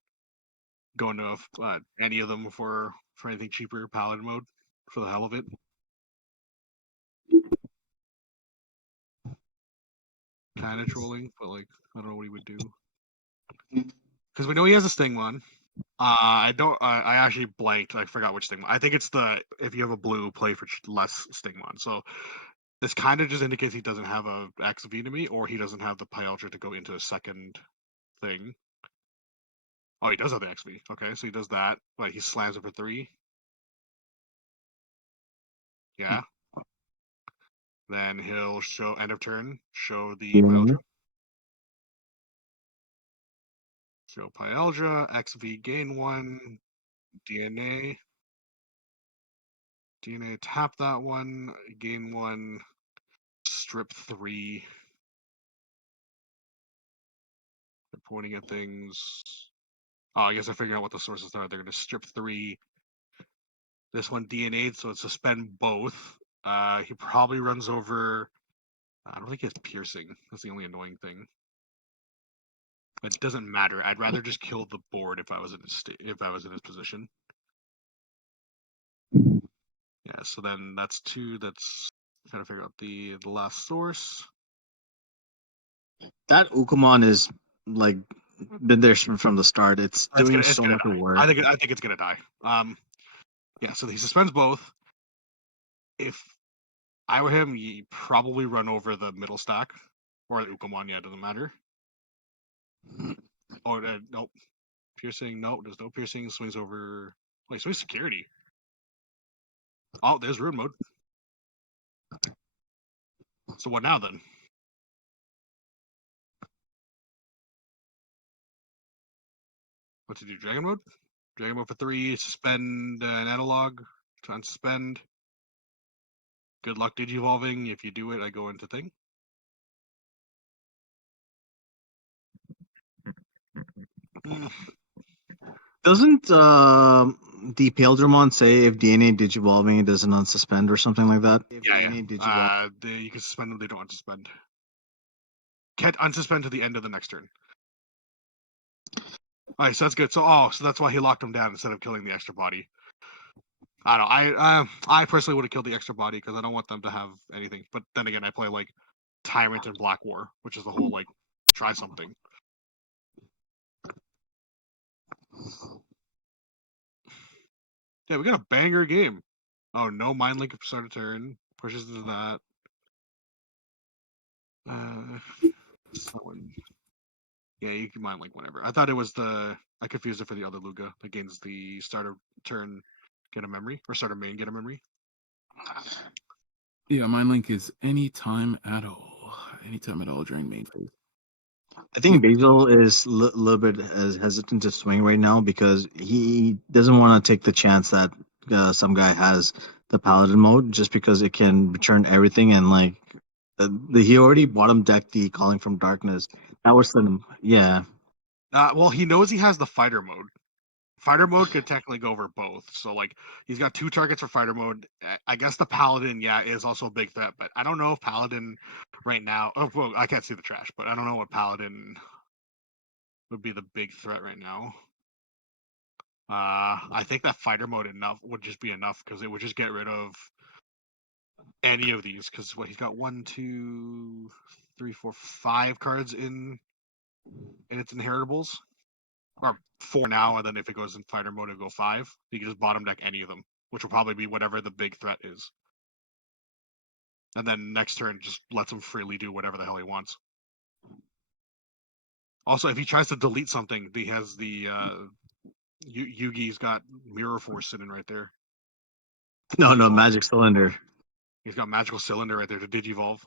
Go into any of them for anything cheaper. Paladin mode for the hell of it. Kind of trolling, but like I don't know what he would do because we know he has a Stingmon. I don't. I actually blanked. I forgot which Stingmon. I think it's the if you have a blue, play for less Stingmon. So this kind of just indicates he doesn't have a X Venomie, or he doesn't have the Pyaltra to go into a second thing. Oh, he does have the XV. Okay, so he does that. But he slams it for 3. Yeah. Then he'll show end of turn. Show the Pyaltra. Show Pyaltra. XV gain 1. DNA. DNA tap that one. Gain 1. Strip 3. They're pointing at things. Oh, I guess they're figuring out what the sources are. They're going to strip 3. This one DNA'd, so it's suspend both. He probably runs over. I don't think he has piercing. That's the only annoying thing. It doesn't matter. I'd rather just kill the board if I was in his position. Yeah. So then that's 2. That's trying to figure out the last source. That Ukamon is like been there from the start. It's doing it's so gonna much die. work. I think it's gonna die. Yeah. So he suspends both. If I were him, you probably run over the middle stack or the Ukamon. Yeah, it doesn't matter. Oh nope. Piercing. No, there's no piercing. Swings over. Wait, swings security. Oh, there's rune mode. So what now then? What to do? Dragon mode? Dragon mode for 3. Suspend an analog. To unsuspend. Good luck digivolving. If you do it, I go into thing. Doesn't the Paildramon say if DNA digivolving it doesn't unsuspend or something like that? If Yeah, DNA yeah. You can suspend them. They don't unsuspend. Can't unsuspend to the end of the next turn. All right, so that's good. So that's why he locked him down instead of killing the extra body. I don't know. I personally would have killed the extra body because I don't want them to have anything. But then again, I play like Tyrant and Black War, which is the whole like try something. Yeah, we got a banger game. Oh no, Mind Link start a turn. Pushes into that. Someone. Yeah, you can Mind Link whenever. I thought it was I confused it for the other Luga that gains the start of turn get a memory or start of main get a memory. Yeah, Mind Link is anytime at all. Anytime at all during main phase. I think Basil is a little bit hesitant to swing right now because he doesn't want to take the chance that some guy has the Paladin mode just because it can return everything and like he already bottom decked the Calling from Darkness. That was yeah. Well, he knows he has the fighter mode. Fighter mode could technically go over both. So like he's got 2 targets for fighter mode. I guess the Paladin, is also a big threat, but I don't know if Paladin right now. Oh, well, I can't see the trash, but I don't know what Paladin would be the big threat right now. I think that fighter mode would just be enough because it would just get rid of any of these. Because he's got 1, 2, 3, 4, 5 cards in its inheritables. Or 4 now, and then if it goes in fighter mode, it'll go 5. You can just bottom deck any of them, which will probably be whatever the big threat is. And then next turn, just lets him freely do whatever the hell he wants. Also, if he tries to delete something, he has the Yugi's got Mirror Force sitting right there. No, Magic Cylinder. He's got Magical Cylinder right there to Digivolve.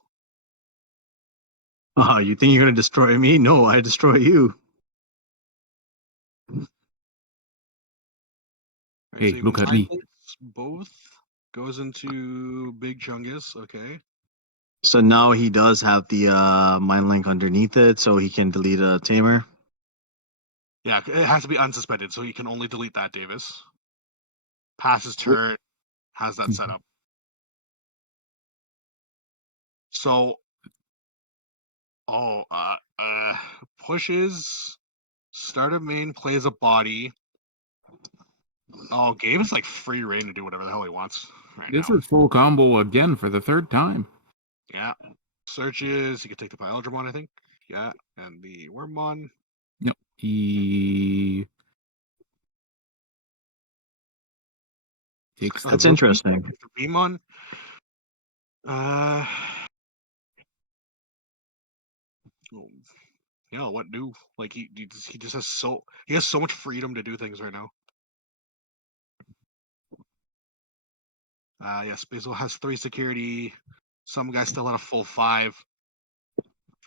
You think you're gonna destroy me? No, I destroy you. Right, Hey, so he look at me. annihilates both. Goes into Big Chungus. Okay. So now he does have the mind link underneath it, so he can delete a tamer. Yeah, it has to be unsuspended, so he can only delete that, Davis. Passes turn, has that set up. So, pushes, start of main, plays a body. Oh, Gabe is like free reign to do whatever the hell he wants right This now. is full combo again for the third time. Yeah. Searches, he can take the Pyeldramon, I think. Yeah, and the Wormmon. No, he takes the That's rookie. interesting. The Veemon. Yeah, what new? Like he just has so much freedom to do things right now. Yes, Basil has 3 security. Some guys still at a full 5.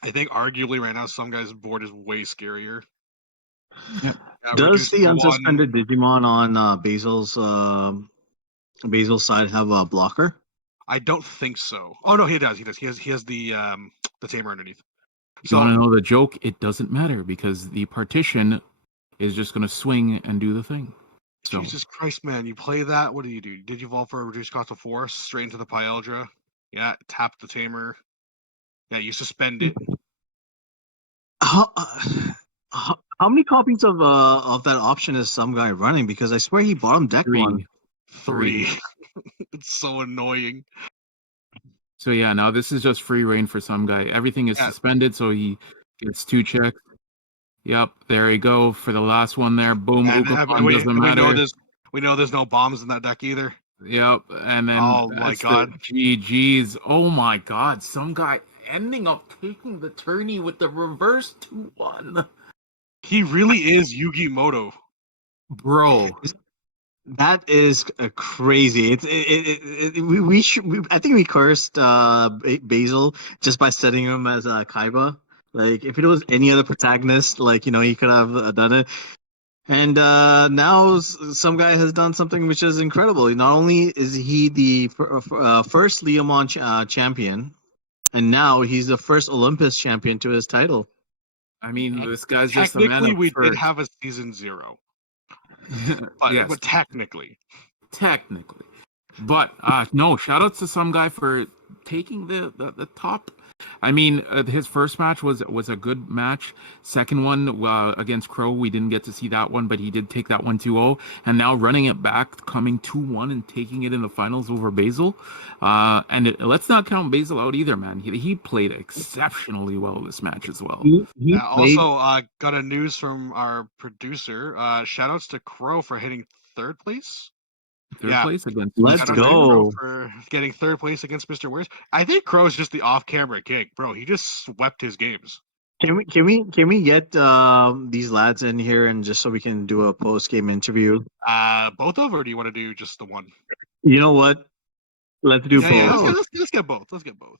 I think arguably right now some guys' board is way scarier. Yep. Yeah, Does reduced the to 1. unsuspended Digimon on Basil's side have a blocker? I don't think so. Oh no, he does. He has the tamer underneath. You want to know the joke? It doesn't matter because the partition is just going to swing and do the thing. So, Jesus Christ, man! You play that? What do? Did you evolve for a reduced cost of 4 straight into the Pyeldra? Yeah, tap the tamer. Yeah, you suspend it. How, how many copies of that option is some guy running? Because I swear he bottom decked one. 3. It's so annoying. So yeah, now this is just free reign for some guy. Everything is suspended, so he gets 2 checks. Yep, there you go for the last one there. Boom, Ukapon doesn't matter. We know there's no bombs in that deck either. Yep, and then Oh my god, the GGs. Oh my god, some guy ending up taking the tourney with the reverse 2-1. He really is Yugi Moto, bro. That is crazy. I think we cursed Basil just by setting him as Kaiba. Like if it was any other protagonist, like he could have done it. And now some guy has done something which is incredible. Not only is he the first Leomon champion, and now he's the first Olympus champion to his title. I mean, this guy's just a man technically of we first. did have a season 0, Yes. but technically, but no, shout outs to some guy for taking the top. I mean, his first match was a good match. Second one against Crow, we didn't get to see that one, but he did take that one 2-0. And now running it back, coming 2-1 and taking it in the finals over Basil. Let's not count Basil out either, man. He played exceptionally well this match as well. He played... Also, got a news from our producer. Shout outs to Crow for hitting 3rd place. Third place against Let's Mr. go. For getting 3rd place against Mr. Wears. I think Crow's just the off-camera king, bro. He just swept his games. Can we get these lads in here and just so we can do a post-game interview? Both of, or do you want to do just the one? You know what? Let's do both. Yeah, let's get both. Let's get both.